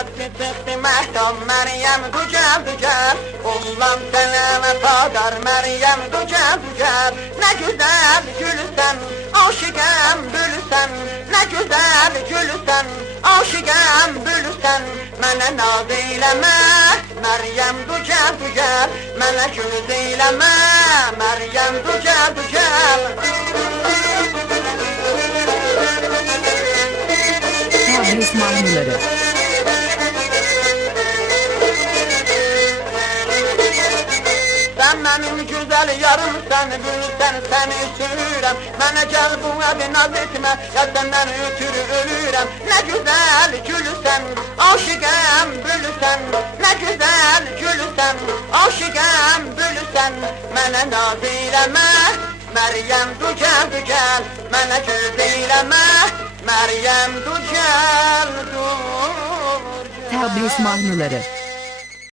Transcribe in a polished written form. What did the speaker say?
Yazdı çıktı mehtap Meryem dücel dücel. Ulan seneme padar Meryem dücel dücel. Ne güzel gülsen aşıkım bülsen. Ne güzel gülsen aşıkım bülsen. Mene naz eyleme Meryem dücel dücel. Mene göz eyleme Meryem dücel dücel. Tabris Mahmuları. Sen benim güzel yarımsan, bülsen seni sürürüm. Bana gel bu evi naz etme, ya senden ötürü ölürüm. Ne güzel gülsen, aşıkım bülsen. Ne güzel gülsen, aşıkım bülsen. Bana naz eyleme, Meryem dücel dücel. Bana göz eyleme, Meryem dücel dücel. Tabris Mahmuları.